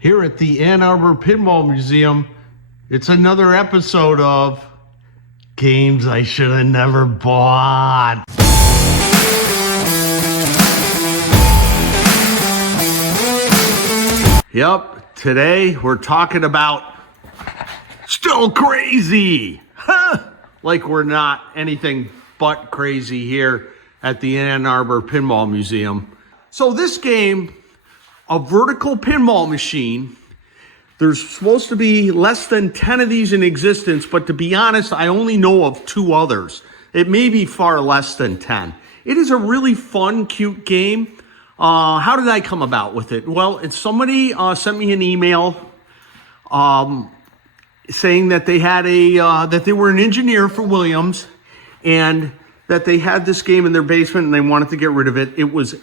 here at the Ann Arbor Pinball Museum. It's another episode of Games I Should Have Never Bought. Yep, today we're talking about still crazy. Like we're not anything but crazy here at the Ann Arbor Pinball Museum. So this game, a vertical pinball machine, there's supposed to be less than 10 of these in existence, but to be honest, I only know of 2 others. It may be far less than 10. It is a really fun, cute game. How did I come about with it? Well, it's somebody sent me an email saying that they had that they were an engineer for Williams and that they had this game in their basement and they wanted to get rid of it. It was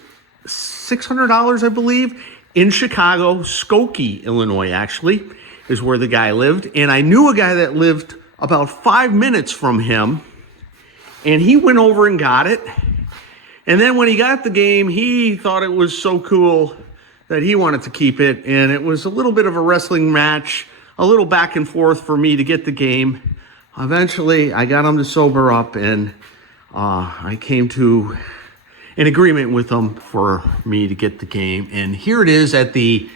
$600, I believe, in Chicago. Skokie, Illinois, actually, is where the guy lived. And I knew a guy that lived about 5 minutes from him, and he went over and got it. And then when he got the game, he thought it was so cool that he wanted to keep it. And it was a little bit of a wrestling match, a little back and forth for me to get the game. Eventually, I got him to sober up, and I came to an agreement with him for me to get the game. And here it is at the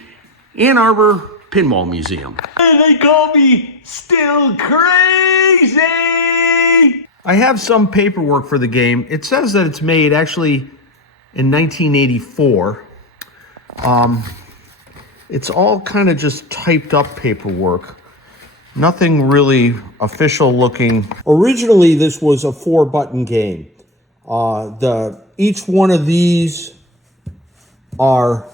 Ann Arbor Pinball Museum. And they call me still crazy. I have some paperwork for the game. It says that it's made actually in 1984. It's all kind of just typed up paperwork. Nothing really official looking. Originally, this was a 4-button game. Each one of these are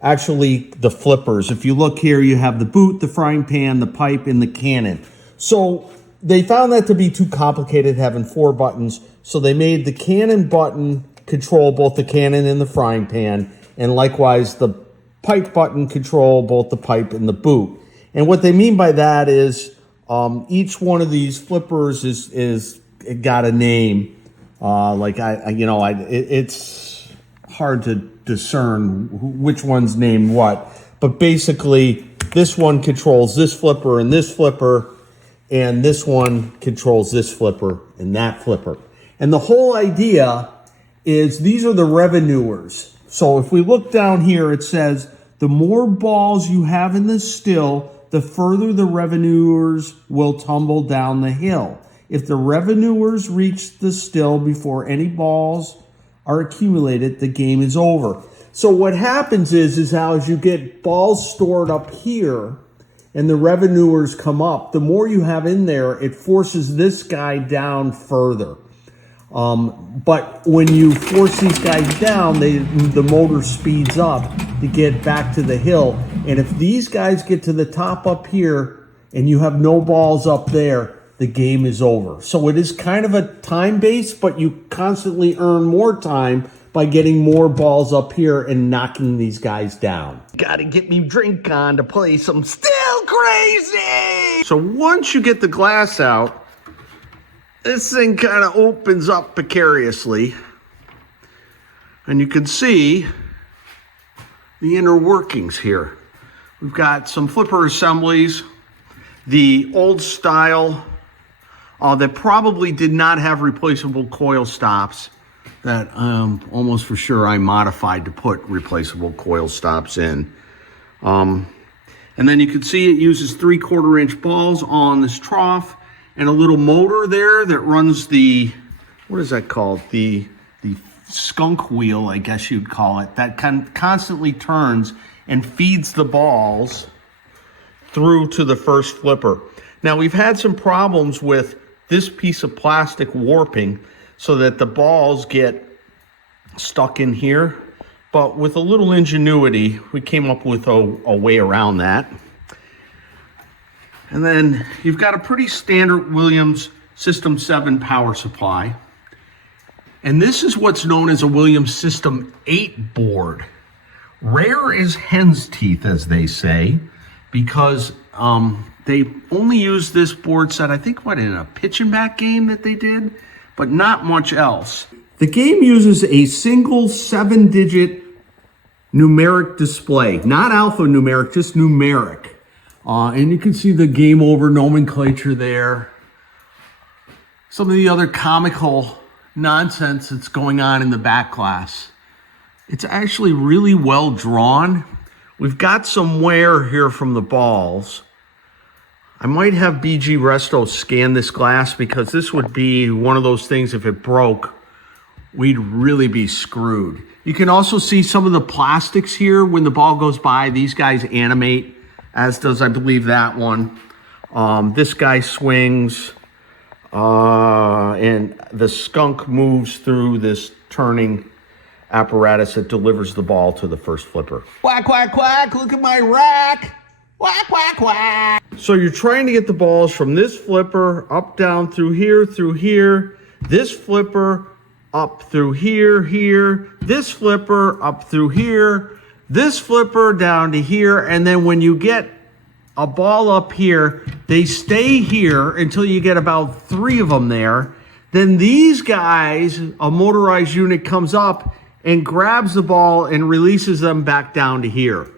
actually the flippers. If you look here, you have the boot, the frying pan, the pipe, and the cannon. So they found that to be too complicated, having 4 buttons. So they made the cannon button control both the cannon and the frying pan, and likewise the pipe button control both the pipe and the boot. And what they mean by that is each one of these flippers is got a name. It's hard to discern which one's named what, but basically this one controls this flipper, and this one controls this flipper and that flipper. And the whole idea is these are the revenuers. So if we look down here, it says the more balls you have in the still, the further the revenuers will tumble down the hill. If the revenuers reach the still before any balls are accumulated, the game is over. So what happens is as you get balls stored up here and the revenuers come up, the more you have in there, it forces this guy down further. But when you force these guys down, the motor speeds up to get back to the hill. And if these guys get to the top up here and you have no balls up there, the game is over. So it is kind of a time base, but you constantly earn more time by getting more balls up here and knocking these guys down. Gotta get me drink on to play some still crazy. So once you get the glass out, this thing kind of opens up precariously, and you can see the inner workings here. We've got some flipper assemblies, the old style that probably did not have replaceable coil stops that almost for sure I modified to put replaceable coil stops in. And then you can see it uses 3/4 inch balls on this trough and a little motor there that runs the, what is that called? The skunk wheel, I guess you'd call it, that constantly turns and feeds the balls through to the first flipper. Now we've had some problems with this piece of plastic warping so that the balls get stuck in here, but with a little ingenuity, we came up with a way around that. And then you've got a pretty standard Williams System 7 power supply. And this is what's known as a Williams System 8 board. Rare as hen's teeth, as they say, because they only use this board set, I think, in a pitch and back game that they did, but not much else. The game uses a single 7-digit numeric display. Not alphanumeric, just numeric. And you can see the game over nomenclature there. Some of the other comical nonsense that's going on in the back glass. It's actually really well drawn. We've got some wear here from the balls. I might have BG Resto scan this glass because this would be one of those things, if it broke, we'd really be screwed. You can also see some of the plastics here when the ball goes by. These guys animate, as does, I believe, that one. This guy swings, and the skunk moves through this turning apparatus that delivers the ball to the first flipper. Quack, quack, quack, look at my rack. Quack, quack, quack. So you're trying to get the balls from this flipper up, down, through here, this flipper up through here, this flipper up through here, this flipper down to here, and then when you get a ball up here, they stay here until you get about 3 of them there. Then these guys, a motorized unit comes up and grabs the ball and releases them back down to here.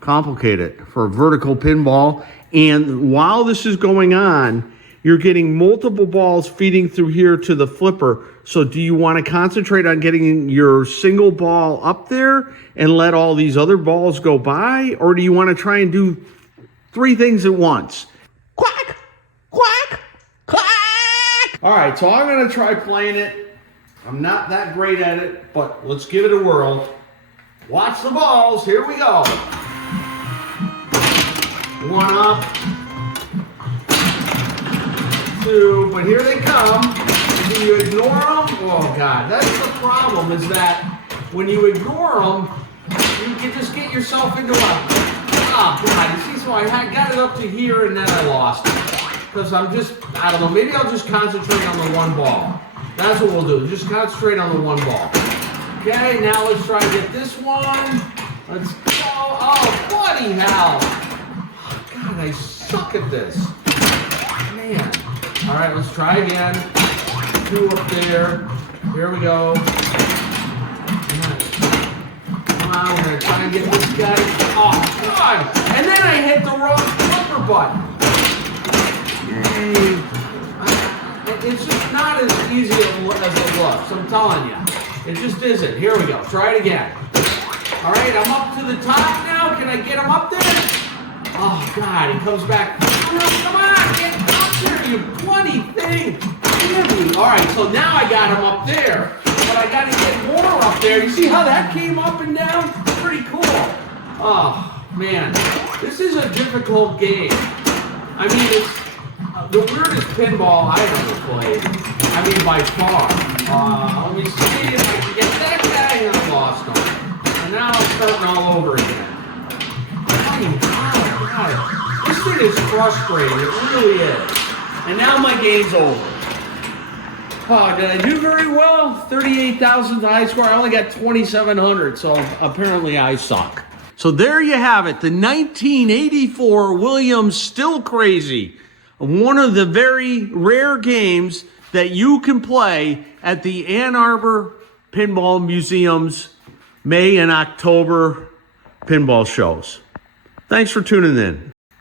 Complicated for a vertical pinball. And while this is going on, you're getting multiple balls feeding through here to the flipper. So do you want to concentrate on getting your single ball up there and let all these other balls go by? Or do you want to try and do 3 things at once? Quack, quack, quack. All right, so I'm going to try playing it. I'm not that great at it, but let's give it a whirl. Watch the balls. Here we go. 1 up. 2, but here they come. Do you ignore them? Oh God, that's the problem, is that when you ignore them, you can just get yourself into a, oh God, you see, so I got it up to here and then I lost it. Because I'm just, I don't know, maybe I'll just concentrate on the 1 ball. That's what we'll do, just concentrate on the 1 ball. Okay, now let's try to get this one. Let's go, oh bloody hell. God, I suck at this. Man. All right, let's try again. 2 up there. Here we go. Come on, we're gonna try and get this guy. Oh, God! And then I hit the wrong flipper button. Yay. It's just not as easy as it looks, I'm telling you. It just isn't. Here we go. Try it again. All right, I'm up to the top now. Can I get him up there? Oh, God, he comes back. Come on, get up there, you bloody thing. Damn you. All right, so now I got him up there. But I got to get more up there. You see how that came up and down? Pretty cool. Oh, man. This is a difficult game. I mean, it's the weirdest pinball I've ever played. I mean, by far. Let me see if I can get that guy, and I lost him. And now I'm starting all over again. God. This thing is frustrating. It really is. And now my game's over. Oh, did I do very well? 38,000 high score. I only got 2,700, so apparently I suck. So there you have it. The 1984 Williams Still Crazy. One of the very rare games that you can play at the Ann Arbor Pinball Museum's May and October pinball shows. Thanks for tuning in.